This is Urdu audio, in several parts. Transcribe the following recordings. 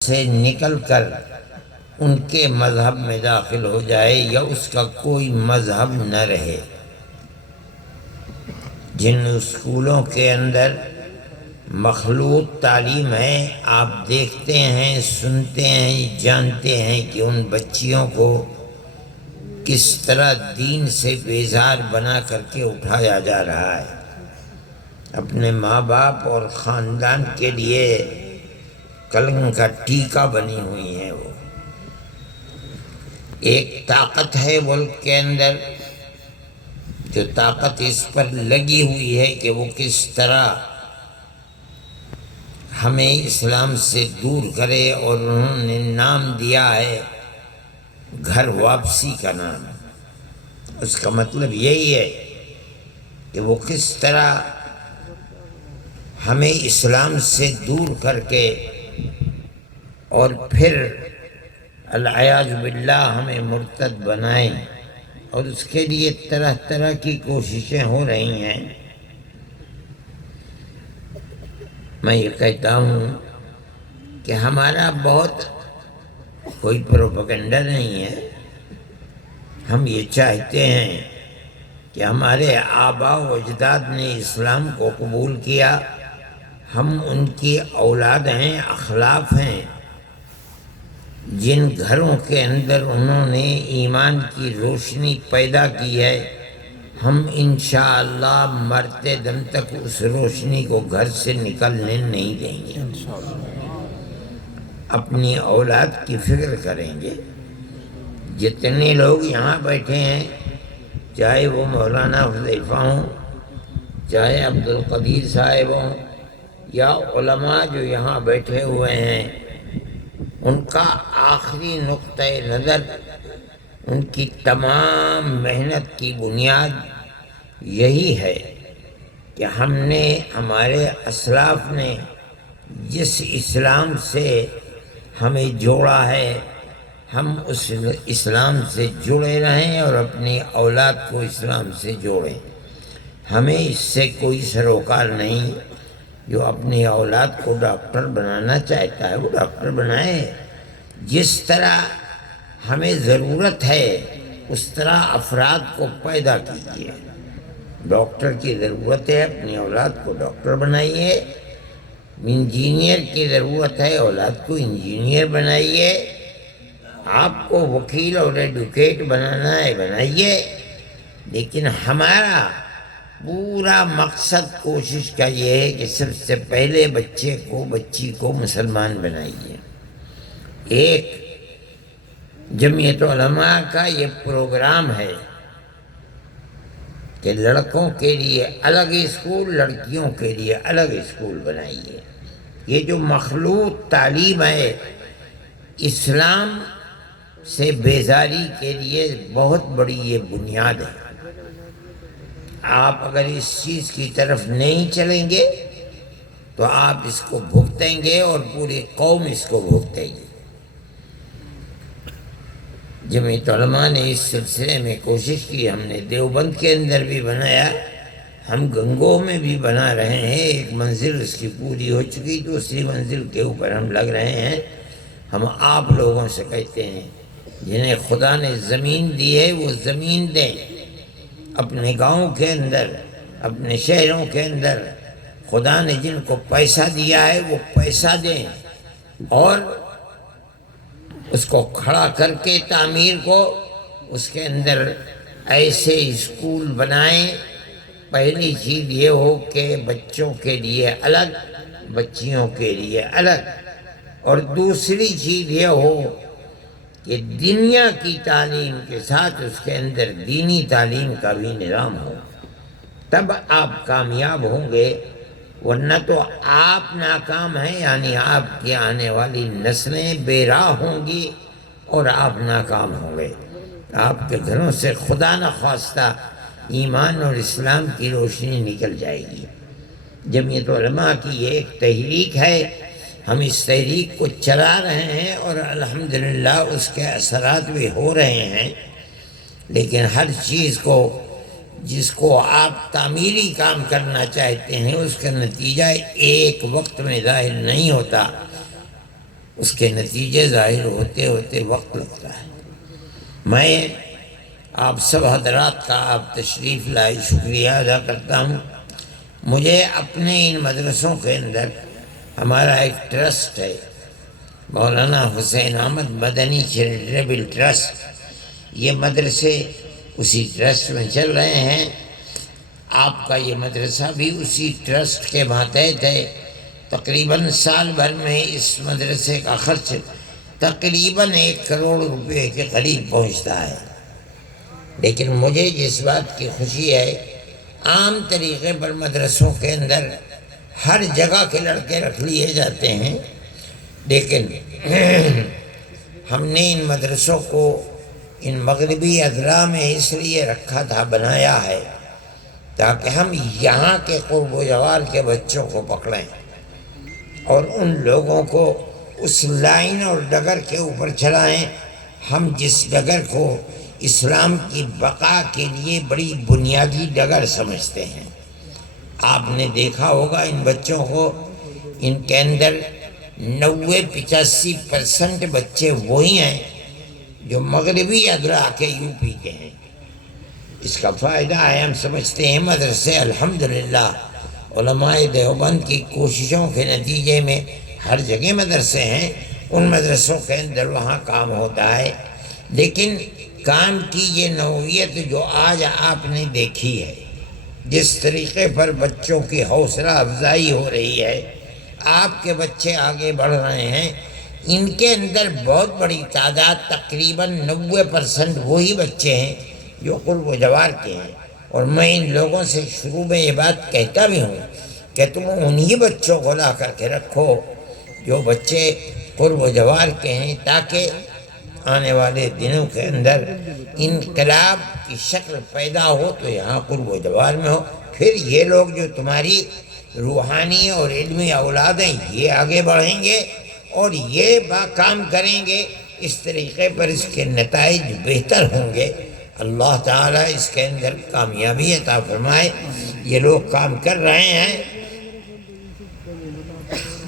سے نکل کر ان کے مذہب میں داخل ہو جائے یا اس کا کوئی مذہب نہ رہے۔ جن اسکولوں کے اندر مخلوط تعلیم ہے، آپ دیکھتے ہیں، سنتے ہیں، جانتے ہیں کہ ان بچیوں کو کس طرح دین سے بیزار بنا کر کے اٹھایا جا رہا ہے۔ اپنے ماں باپ اور خاندان کے لیے کلنک کا ٹیکہ بنی ہوئی ہیں۔ وہ ایک طاقت ہے ملک کے اندر، جو طاقت اس پر لگی ہوئی ہے کہ وہ کس طرح ہمیں اسلام سے دور کرے، اور انہوں نے نام دیا ہے گھر واپسی کا نام۔ اس کا مطلب یہی ہے کہ وہ کس طرح ہمیں اسلام سے دور کر کے اور پھر العیاذ باللہ ہمیں مرتد بنائیں، اور اس کے لیے طرح طرح کی کوششیں ہو رہی ہیں۔ میں یہ کہتا ہوں کہ ہمارا بہت کوئی پروپیگنڈا نہیں ہے۔ ہم یہ چاہتے ہیں کہ ہمارے آباء و اجداد نے اسلام کو قبول کیا، ہم ان کی اولاد ہیں، اخلاف ہیں۔ جن گھروں کے اندر انہوں نے ایمان کی روشنی پیدا کی ہے، ہم انشاءاللہ مرتے دم تک اس روشنی کو گھر سے نکلنے نہیں دیں گے۔ اپنی اولاد کی فکر کریں گے۔ جتنے لوگ یہاں بیٹھے ہیں، چاہے وہ مولانا حذیفہ ہوں، چاہے عبدالقدیر صاحب ہوں، یا علماء جو یہاں بیٹھے ہوئے ہیں، ان کا آخری نقطہ نظر، ان کی تمام محنت کی بنیاد یہی ہے کہ ہم نے، ہمارے اسلاف نے جس اسلام سے ہمیں جوڑا ہے، ہم اس اسلام سے جڑے رہیں اور اپنی اولاد کو اسلام سے جوڑیں۔ ہمیں اس سے کوئی سروکار نہیں۔ جو اپنی اولاد کو ڈاکٹر بنانا چاہتا ہے وہ ڈاکٹر بنائے۔ جس طرح ہمیں ضرورت ہے اس طرح افراد کو پیدا کیجیے۔ ڈاکٹر کی ضرورت ہے، اپنی اولاد کو ڈاکٹر بنائیے۔ انجینئر کی ضرورت ہے، اولاد کو انجینئر بنائیے۔ آپ کو وکیل اور ایڈوکیٹ بنانا ہے، بنائیے۔ لیکن ہمارا پورا مقصد کوشش کا یہ ہے کہ سب سے پہلے بچے کو، بچی کو مسلمان بنائیے۔ ایک جمعیت علماء کا یہ پروگرام ہے کہ لڑکوں کے لیے الگ اسکول، لڑکیوں کے لیے الگ اسکول بنائیے۔ یہ جو مخلوط تعلیم ہے، اسلام سے بیزاری کے لیے بہت بڑی یہ بنیاد ہے۔ آپ اگر اس چیز کی طرف نہیں چلیں گے تو آپ اس کو بھگتیں گے اور پوری قوم اس کو بھگتے گی۔ جمعیت علماء نے اس سلسلے میں کوشش کی، ہم نے دیوبند کے اندر بھی بنایا، ہم گنگوہ میں بھی بنا رہے ہیں۔ ایک منزل اس کی پوری ہو چکی، دوسری منزل کے اوپر ہم لگ رہے ہیں۔ ہم آپ لوگوں سے کہتے ہیں جنہیں خدا نے زمین دی ہے وہ زمین دیں، اپنے گاؤں کے اندر، اپنے شہروں کے اندر خدا نے جن کو پیسہ دیا ہے وہ پیسہ دیں، اور اس کو کھڑا کر کے تعمیر کو، اس کے اندر ایسے اسکول بنائیں۔ پہلی چیز یہ ہو کہ بچوں کے لیے الگ، بچیوں کے لیے الگ، اور دوسری چیز یہ ہو کہ دنیا کی تعلیم کے ساتھ اس کے اندر دینی تعلیم کا بھی نظام ہو، تب آپ کامیاب ہوں گے۔ ورنہ تو آپ ناکام ہیں، یعنی آپ کی آنے والی نسلیں بے راہ ہوں گی اور آپ ناکام ہوں گے۔ آپ کے گھروں سے خدا نخواستہ ایمان اور اسلام کی روشنی نکل جائے گی۔ جمعیت علماء کی یہ ایک تحریک ہے، ہم اس تحریک کو چلا رہے ہیں اور الحمدللہ اس کے اثرات بھی ہو رہے ہیں۔ لیکن ہر چیز کو، جس کو آپ تعمیری کام کرنا چاہتے ہیں، اس کا نتیجہ ایک وقت میں ظاہر نہیں ہوتا۔ اس کے نتیجے ظاہر ہوتے ہوتے وقت لگتا ہے۔ میں آپ سب حضرات کا آپ تشریف لائے شکریہ ادا کرتا ہوں۔ مجھے اپنے ان مدرسوں کے اندر ہمارا ایک ٹرسٹ ہے، مولانا حسین احمد مدنی چیریٹیبل ٹرسٹ، یہ مدرسے اسی ٹرسٹ میں چل رہے ہیں۔ آپ کا یہ مدرسہ بھی اسی ٹرسٹ کے ماتحت ہے۔ تقریباً سال بھر میں اس مدرسے کا خرچ تقریباً 1 کروڑ روپے کے قریب پہنچتا ہے۔ لیکن مجھے جس بات کی خوشی ہے، عام طریقے پر مدرسوں کے اندر ہر جگہ کے لڑکے رکھ لیے جاتے ہیں، لیکن ہم نے ان مدرسوں کو ان مغربی اضلاع میں اس لیے رکھا تھا، بنایا ہے، تاکہ ہم یہاں کے قرب و جوار کے بچوں کو پکڑیں اور ان لوگوں کو اس لائن اور ڈگر کے اوپر چلائیں، ہم جس ڈگر کو اسلام کی بقا کے لیے بڑی بنیادی ڈگر سمجھتے ہیں۔ آپ نے دیکھا ہوگا ان بچوں کو، ان کے اندر 90-85% بچے وہی ہیں جو مغربی اضلاع کے یو پی کے ہیں۔ اس کا فائدہ ہے، ہم سمجھتے ہیں مدرسے الحمدللہ علماء دیوبند کی کوششوں کے نتیجے میں ہر جگہ مدرسے ہیں، ان مدرسوں کے اندر وہاں کام ہوتا ہے۔ لیکن کام کی یہ نوعیت جو آج آپ نے دیکھی ہے، جس طریقے پر بچوں کی حوصلہ افزائی ہو رہی ہے، آپ کے بچے آگے بڑھ رہے ہیں، ان کے اندر بہت بڑی تعداد تقریباً 90% وہی بچے ہیں جو قرب و جوار کے ہیں۔ اور میں ان لوگوں سے شروع میں یہ بات کہتا بھی ہوں کہ تم انہی بچوں کو لا کر کے رکھو جو بچے قرب و جوار کے ہیں، تاکہ آنے والے دنوں کے اندر انقلاب کی شکل پیدا ہو تو یہاں قرب و جوار میں ہو۔ پھر یہ لوگ جو تمہاری روحانی اور علمی اولاد ہیں، یہ آگے بڑھیں گے اور یہ کام کریں گے، اس طریقے پر اس کے نتائج بہتر ہوں گے۔ اللہ تعالیٰ اس کے اندر کامیابی عطا فرمائے۔ یہ لوگ کام کر رہے ہیں،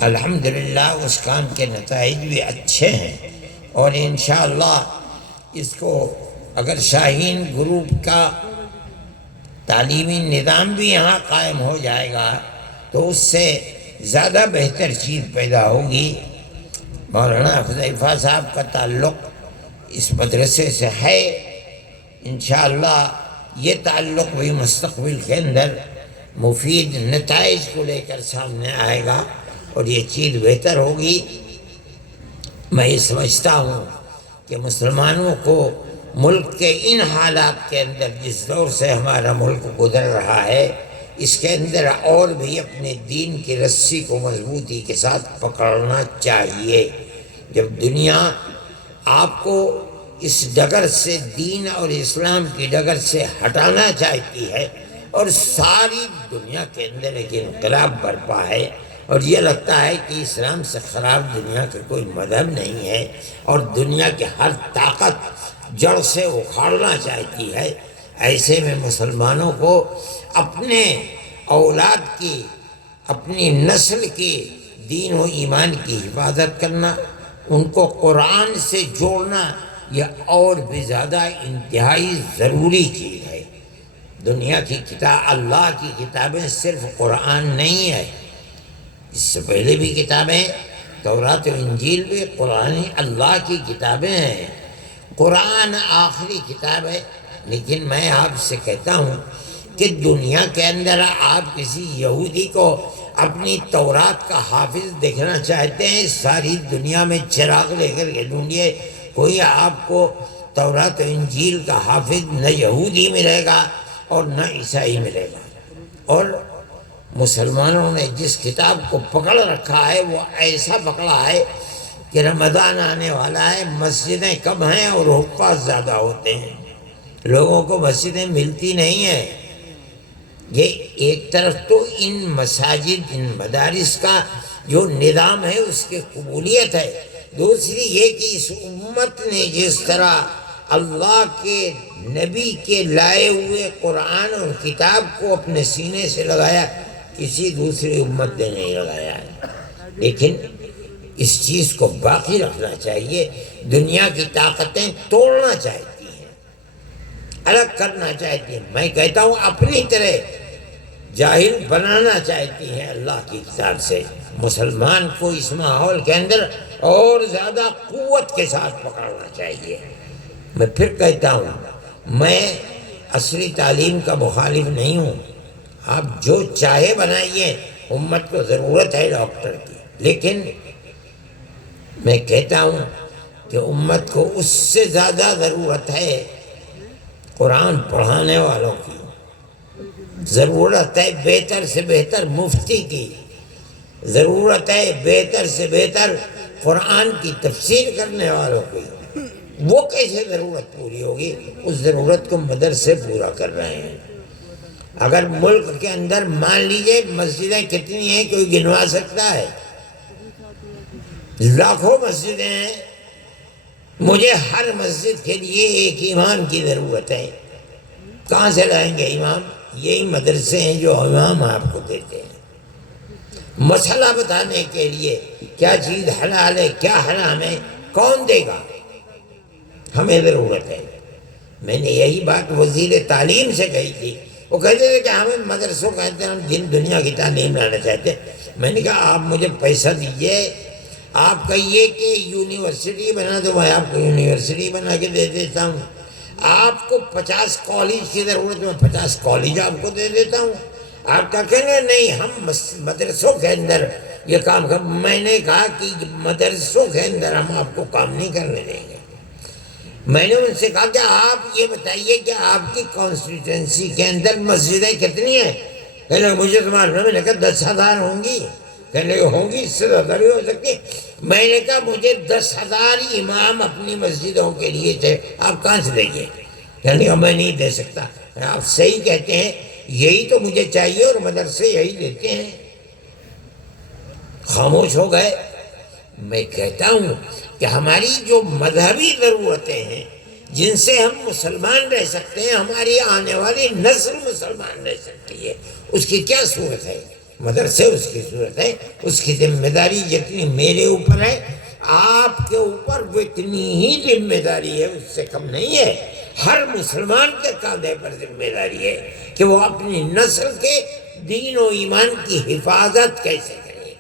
الحمدللہ اس کام کے نتائج بھی اچھے ہیں، اور انشاءاللہ اس کو اگر شاہین گروپ کا تعلیمی نظام بھی یہاں قائم ہو جائے گا تو اس سے زیادہ بہتر چیز پیدا ہوگی۔ مولانا حذیفہ صاحب کا تعلق اس مدرسے سے ہے، انشاءاللہ یہ تعلق بھی مستقبل کے اندر مفید نتائج کو لے کر سامنے آئے گا اور یہ چیز بہتر ہوگی۔ میں یہ سمجھتا ہوں کہ مسلمانوں کو ملک کے ان حالات کے اندر جس دور سے ہمارا ملک گزر رہا ہے، اس کے اندر اور بھی اپنے دین کی رسی کو مضبوطی کے ساتھ پکڑنا چاہیے۔ جب دنیا آپ کو اس ڈگر سے، دین اور اسلام کی ڈگر سے ہٹانا چاہتی ہے، اور ساری دنیا کے اندر ایک انقلاب برپا ہے، اور یہ لگتا ہے کہ اسلام سے خراب دنیا کا کوئی مذہب نہیں ہے، اور دنیا کی ہر طاقت جڑ سے اکھاڑنا چاہتی ہے، ایسے میں مسلمانوں کو اپنے اولاد کی، اپنی نسل کی دین و ایمان کی حفاظت کرنا، ان کو قرآن سے جوڑنا، یہ اور بھی زیادہ انتہائی ضروری چیز ہے۔ دنیا کی کتاب، اللہ کی کتابیں صرف قرآن نہیں ہے، اس سے پہلے بھی کتابیں، تورات و انجیل بھی قرآن اللہ کی کتابیں ہیں۔ قرآن آخری کتاب ہے، لیکن میں آپ سے کہتا ہوں کہ دنیا کے اندر آپ کسی یہودی کو اپنی تورات کا حافظ دیکھنا چاہتے ہیں، ساری دنیا میں چراغ لے کر کے ڈھونڈیے، کوئی آپ کو تورات و انجیل کا حافظ نہ یہودی ملے گا اور نہ عیسائی ملے گا۔ اور مسلمانوں نے جس کتاب کو پکڑ رکھا ہے وہ ایسا پکڑا ہے کہ رمضان آنے والا ہے، مسجدیں کم ہیں اور حفاظ زیادہ ہوتے ہیں، لوگوں کو مسجدیں ملتی نہیں ہیں۔ یہ ایک طرف تو ان مساجد، ان مدارس کا جو نظام ہے اس کی قبولیت ہے، دوسری یہ کہ اس امت نے جس طرح اللہ کے نبی کے لائے ہوئے قرآن اور کتاب کو اپنے سینے سے لگایا، کسی دوسری امت نے نہیں لگایا ہے۔ لیکن اس چیز کو باقی رکھنا چاہیے۔ دنیا کی طاقتیں توڑنا چاہتی ہیں، الگ کرنا چاہتی ہیں، میں کہتا ہوں اپنی طرح جاہل بنانا چاہتی ہیں اللہ کی کتاب سے۔ مسلمان کو اس ماحول کے اندر اور زیادہ قوت کے ساتھ پکڑنا چاہیے۔ میں پھر کہتا ہوں، میں عصری تعلیم کا مخالف نہیں ہوں، آپ جو چاہے بنائیے، امت کو ضرورت ہے ڈاکٹر کی، لیکن میں کہتا ہوں کہ امت کو اس سے زیادہ ضرورت ہے قرآن پڑھانے والوں کی، ضرورت ہے بہتر سے بہتر مفتی کی، ضرورت ہے بہتر سے بہتر قرآن کی تفسیر کرنے والوں کی۔ وہ کیسے ضرورت پوری ہوگی؟ اس ضرورت کو مدرسے پورا کر رہے ہیں۔ اگر ملک کے اندر مان لیجئے مسجدیں کتنی ہیں، کوئی گنوا سکتا ہے؟ لاکھوں مسجدیں ہیں، مجھے ہر مسجد کے لیے ایک امام کی ضرورت ہے۔ کہاں سے لائیں گے امام؟ یہی مدرسے ہیں جو امام آپ کو دیتے ہیں۔ مسئلہ بتانے کے لیے کیا چیز حلال ہے کیا حرام ہے کون دے گا؟ ہمیں ضرورت ہے۔ میں نے یہی بات وزیر تعلیم سے کہی تھی، وہ کہتے تھے کہ ہمیں مدرسوں کہتے ہیں، ہم دین دنیا کی تعلیم لانا چاہتے ہیں۔ میں نے کہا آپ مجھے پیسہ دیجئے، آپ کہیے کہ یونیورسٹی بنا دو، میں آپ کو یونیورسٹی بنا کے دے دیتا ہوں۔ آپ کو 50 کالج کی ضرورت، میں 50 کالج آپ کو دے دیتا ہوں۔ آپ کیا کہیں گے نہیں ہم مدرسوں کے اندر یہ کام کر۔ میں نے کہا کہ مدرسوں کے اندر ہم آپ کو کام نہیں کرنے دیں گے۔ میں نے ان سے کہا کہ آپ یہ بتائیے کہ آپ کی کانسٹیٹوئنسی کے اندر مسجدیں کتنی ہیں؟ کہنے لگے مجھے تو معلوم ہے۔ میں نے کہا 10,000 ہوں گی؟ کہنے لگے ہوں گی، اس سے زیادہ بھی ہو سکتی۔ میں نے کہا مجھے 10,000 امام اپنی مسجدوں کے لیے تھے، آپ کہاں سے دیں گے؟ کہنے لگا میں نہیں دے سکتا۔ آپ صحیح کہتے ہیں، یہی تو مجھے چاہیے اور مدرسے یہی دیتے ہیں۔ خاموش ہو گئے۔ میں کہتا ہوں کہ ہماری جو مذہبی ضرورتیں ہیں جن سے ہم مسلمان رہ سکتے ہیں، ہماری آنے والی نسل مسلمان رہ سکتی ہے، اس کی کیا صورت ہے؟ مدرسے اس کی صورت ہے۔ اس کی ذمہ داری جتنی میرے اوپر ہے آپ کے اوپر اتنی ہی ذمہ داری ہے، اس سے کم نہیں ہے۔ ہر مسلمان کے کاندھے پر ذمہ داری ہے کہ وہ اپنی نسل کے دین و ایمان کی حفاظت کیسے کرے۔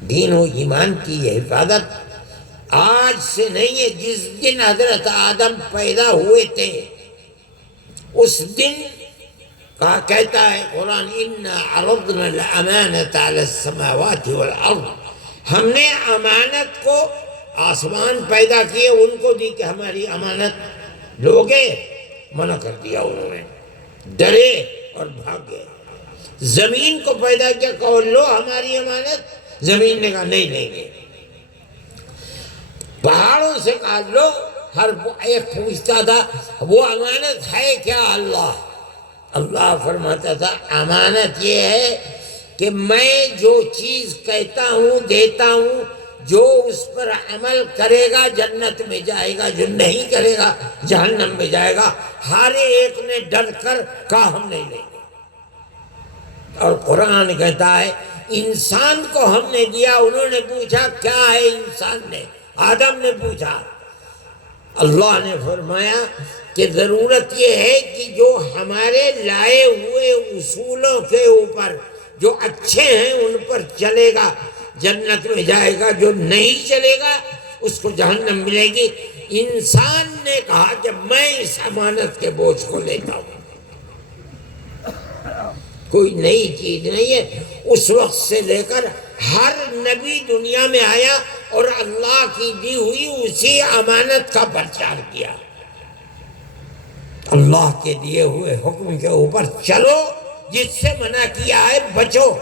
دین و ایمان کی یہ حفاظت آج سے نہیں ہے، جس دن حضرت آدم پیدا ہوئے تھے اس دن کہا کہتا ہے قرآن اِنَّا عَرَضْنَا الْأَمَانَةَ عَلَى السَّمَاوَاتِ وَالْأَرْضِ، ہم نے امانت کو، آسمان پیدا کیے ان کو دی کہ ہماری امانت لوگے، منع کر دیا انہوں نے، ڈرے اور بھاگ گئے۔ زمین کو پیدا کیا، کہو لو ہماری امانت، زمین نے کہا نہیں لیں گے۔ پہاڑوں سے کہا لو، ہر ایک پوچھتا تھا وہ امانت ہے کیا؟ اللہ فرماتا تھا امانت یہ ہے کہ میں جو چیز کہتا ہوں دیتا ہوں، جو اس پر عمل کرے گا جنت میں جائے گا، جو نہیں کرے گا جہنم میں جائے گا۔ ہر ایک نے ڈر کر کہا ہم نہیں لیں گے۔ اور قرآن کہتا ہے انسان کو ہم نے دیا، انہوں نے پوچھا کیا ہے انسان نے، آدم نے پوچھا، اللہ نے فرمایا کہ ضرورت یہ ہے کہ جو ہمارے لائے ہوئے اصولوں کے اوپر جو اچھے ہیں ان پر چلے گا جنت میں جائے گا، جو نہیں چلے گا اس کو جہنم ملے گی۔ انسان نے کہا کہ میں اس امانت کے بوجھ کو لیتا ہوں، کوئی نئی چیز نہیں ہے۔ اس وقت سے لے کر ہر نبی دنیا میں آیا اور اللہ کی دی ہوئی اسی امانت کا پرچار کیا۔ اللہ کے دیے ہوئے حکم کے اوپر چلو، جس سے منع کیا ہے بچو۔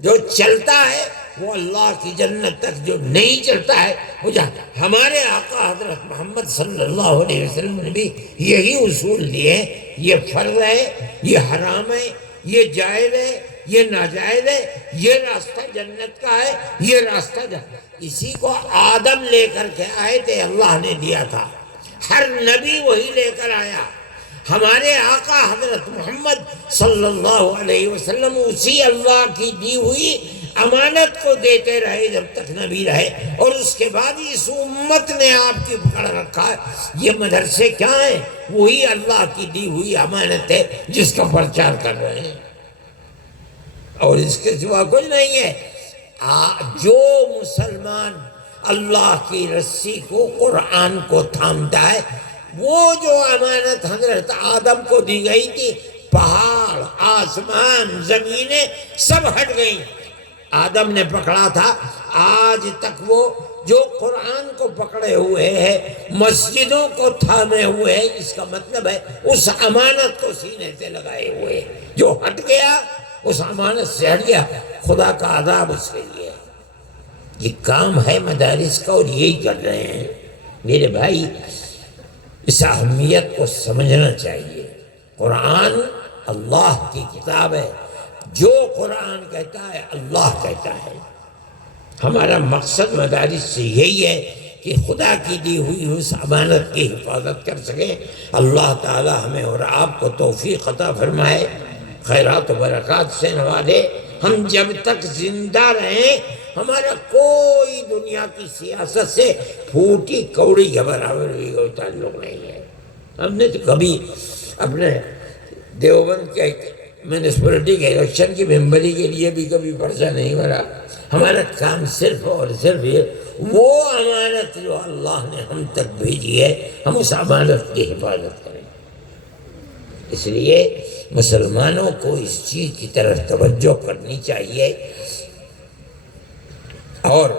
جو چلتا ہے وہ اللہ کی جنت تک، جو نہیں چلتا ہے وہ جہنم۔ ہمارے آقا حضرت محمد صلی اللہ علیہ وسلم نے بھی یہی اصول دیے، یہ فرض ہے، یہ حرام ہے، یہ جائز ہے، یہ ناجائز ہے، یہ راستہ جنت کا ہے، یہ راستہ جہنم۔ اسی کو آدم لے کر کے آئے تھے، اللہ نے دیا تھا، ہر نبی وہی لے کر آیا۔ ہمارے آقا حضرت محمد صلی اللہ علیہ وسلم اسی اللہ کی دی ہوئی امانت کو دیتے رہے جب تک نبی رہے، اور اس کے بعد اس امت نے آپ کی پکڑ رکھا ہے۔ یہ مدرسے کیا ہیں؟ وہی اللہ کی دی ہوئی امانت ہے جس کا پرچار کر رہے ہیں، اور اس کے سوا کچھ نہیں ہے۔ جو مسلمان اللہ کی رسی کو، قرآن کو تھامتا ہے، وہ جو امانت حضرت آدم کو دی گئی تھی، پہاڑ، آسمان، زمینیں سب ہٹ گئیں، آدم نے پکڑا تھا۔ آج تک وہ جو قرآن کو پکڑے ہوئے ہیں، مسجدوں کو تھامے ہوئے ہیں، اس کا مطلب ہے اس امانت کو سینے سے لگائے ہوئے، جو ہٹ گیا اس امانت سے ہٹ گیا، خدا کا عذاب اس کے لیے۔ یہ کام ہے مدارس کا، اور یہی کر رہے ہیں۔ میرے بھائی، اس اہمیت کو سمجھنا چاہیے۔ قرآن اللہ کی کتاب ہے، جو قرآن کہتا ہے اللہ کہتا ہے۔ ہمارا مقصد مدارس سے یہی ہے کہ خدا کی دی ہوئی اس امانت کی حفاظت کر سکیں۔ اللہ تعالی ہمیں اور آپ کو توفیق عطا فرمائے، خیرات و برکات سے نوازے۔ ہم جب تک زندہ رہیں، ہمارا کوئی دنیا کی سیاست سے پھوٹی کوڑی کے برابر بھی کوئی تعلق نہیں ہے۔ ہم نے تو کبھی اپنے دیوبند کے میونسپلٹی کے الیکشن کی ممبری کے لیے بھی کبھی پرچہ نہیں بھرا۔ ہمارا کام صرف اور صرف یہ، وہ امانت جو اللہ نے ہم تک بھیجی ہے، ہم اس امانت کی حفاظت کریں۔ اس لیے مسلمانوں کو اس چیز کی طرف توجہ کرنی چاہیے، اور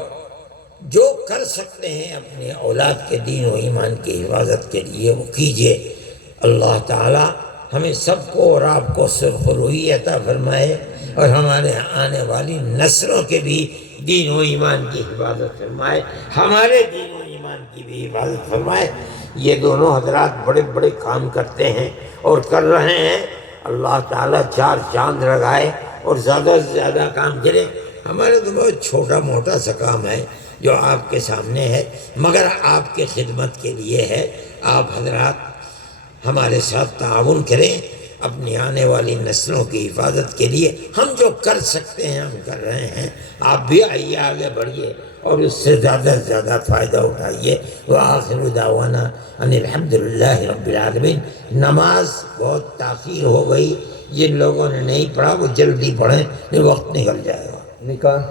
جو کر سکتے ہیں اپنے اولاد کے دین و ایمان کی حفاظت کے لیے وہ کیجئے۔ اللہ تعالی ہمیں سب کو اور آپ کو سرخ روئی عطا فرمائے، اور ہمارے آنے والی نسلوں کے بھی دین و ایمان کی حفاظت فرمائے، ہمارے دین و ایمان کی بھی حفاظت فرمائے۔ یہ دونوں حضرات بڑے بڑے کام کرتے ہیں اور کر رہے ہیں۔ اللہ تعالیٰ چار چاند لگائے اور زیادہ سے زیادہ کام کرے۔ ہمارا تو بہت چھوٹا موٹا سا کام ہے جو آپ کے سامنے ہے، مگر آپ کے خدمت کے لیے ہے۔ آپ حضرات ہمارے ساتھ تعاون کریں اپنی آنے والی نسلوں کی حفاظت کے لیے۔ ہم جو کر سکتے ہیں ہم کر رہے ہیں، آپ بھی آئیے، آگے بڑھیے اور اس سے زیادہ سے زیادہ فائدہ اٹھائیے۔ وآخر دعوانا ان الحمدللہ رب العالمین۔ نماز بہت تاخیر ہو گئی، جن لوگوں نے نہیں پڑھا وہ جلدی پڑھیں، وقت نکل جائے گا۔ نکاح